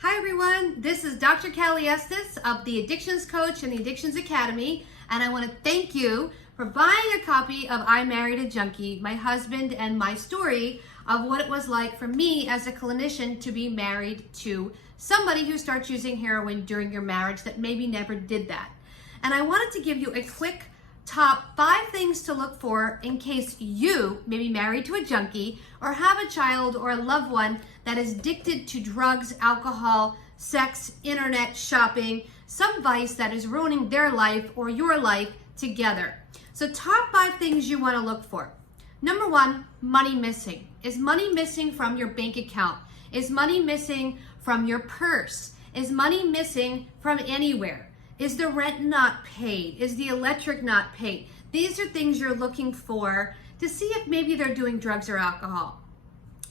Hi everyone, this is Dr. Callie Estes of the Addictions Coach and the Addictions Academy, and I want to thank you for buying a copy of I Married a Junkie, my husband and my story of what it was like for me as a clinician to be married to somebody who starts using heroin during your marriage that maybe never did that. And I wanted to give you a quick top 5 things to look for in case you may be married to a junkie or have a child or a loved one that is addicted to drugs, alcohol, sex, internet, shopping, some vice that is ruining their life or your life together. So top 5 things you want to look for. Number 1, money missing. Is money missing from your bank account? Is money missing from your purse? Is money missing from anywhere? Is the rent not paid? Is the electric not paid? These are things you're looking for to see if maybe they're doing drugs or alcohol.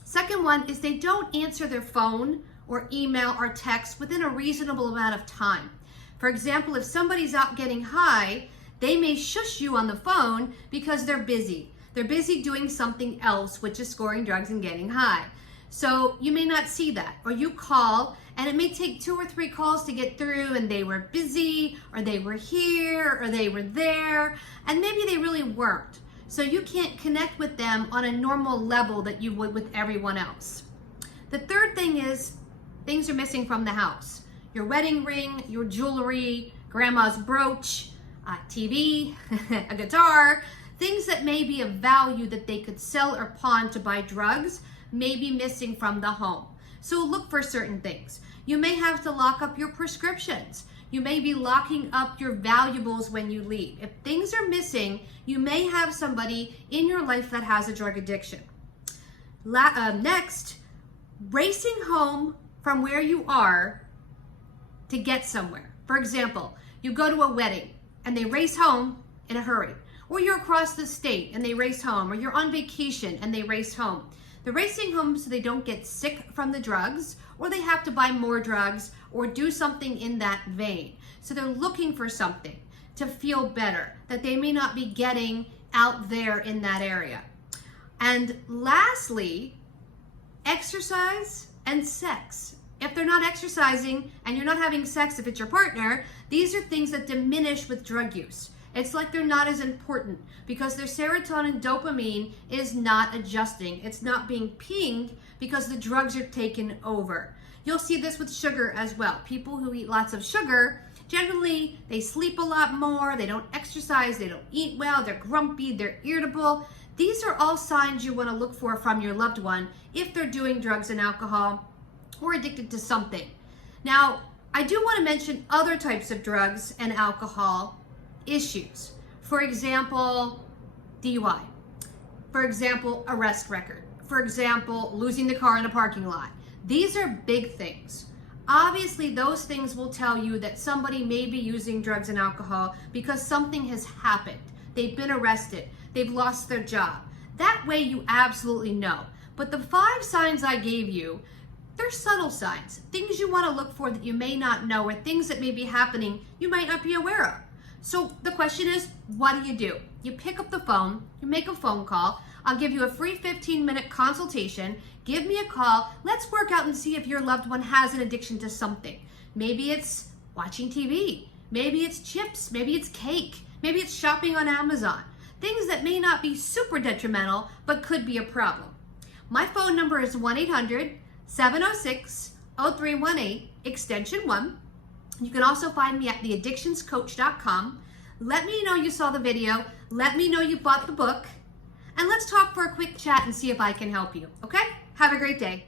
Second one is they don't answer their phone or email or text within a reasonable amount of time. For example, if somebody's out getting high, they may shush you on the phone because they're busy. They're busy doing something else, which is scoring drugs and getting high. So you may not see that, or you call and it may take 2 or 3 calls to get through and they were busy, or they were here, or they were there, and maybe they really weren't. So you can't connect with them on a normal level that you would with everyone else. The third thing is things are missing from the house. Your wedding ring, your jewelry, grandma's brooch, TV, a guitar, things that may be of value that they could sell or pawn to buy drugs may be missing from the home. So look for certain things. You may have to lock up your prescriptions. You may be locking up your valuables when you leave. If things are missing, you may have somebody in your life that has a drug addiction. Next, racing home from where you are to get somewhere. For example, you go to a wedding and they race home in a hurry. Or you're across the state and they race home. Or you're on vacation and they race home. They're racing home so they don't get sick from the drugs, or they have to buy more drugs or do something in that vein. So they're looking for something to feel better that they may not be getting out there in that area. And lastly, exercise and sex. If they're not exercising and you're not having sex, if it's your partner, these are things that diminish with drug use. It's like they're not as important because their serotonin dopamine is not adjusting. It's not being pinged because the drugs are taken over. You'll see this with sugar as well. People who eat lots of sugar, generally they sleep a lot more, they don't exercise, they don't eat well, they're grumpy, they're irritable. These are all signs you want to look for from your loved one if they're doing drugs and alcohol or addicted to something. Now, I do want to mention other types of drugs and alcohol issues. For example, DUI. For example, arrest record. For example, losing the car in a parking lot. These are big things. Obviously, those things will tell you that somebody may be using drugs and alcohol because something has happened. They've been arrested. They've lost their job. That way you absolutely know. But the 5 signs I gave you, they're subtle signs. Things you want to look for that you may not know, or things that may be happening you might not be aware of. So the question is, what do? You pick up the phone, you make a phone call. I'll give you a free 15-minute consultation. Give me a call. Let's work out and see if your loved one has an addiction to something. Maybe it's watching TV. Maybe it's chips. Maybe it's cake. Maybe it's shopping on Amazon. Things that may not be super detrimental, but could be a problem. My phone number is 1-800-706-0318, extension 1. You can also find me at theaddictionscoach.com. Let me know you saw the video. Let me know you bought the book. And let's talk for a quick chat and see if I can help you. Okay? Have a great day.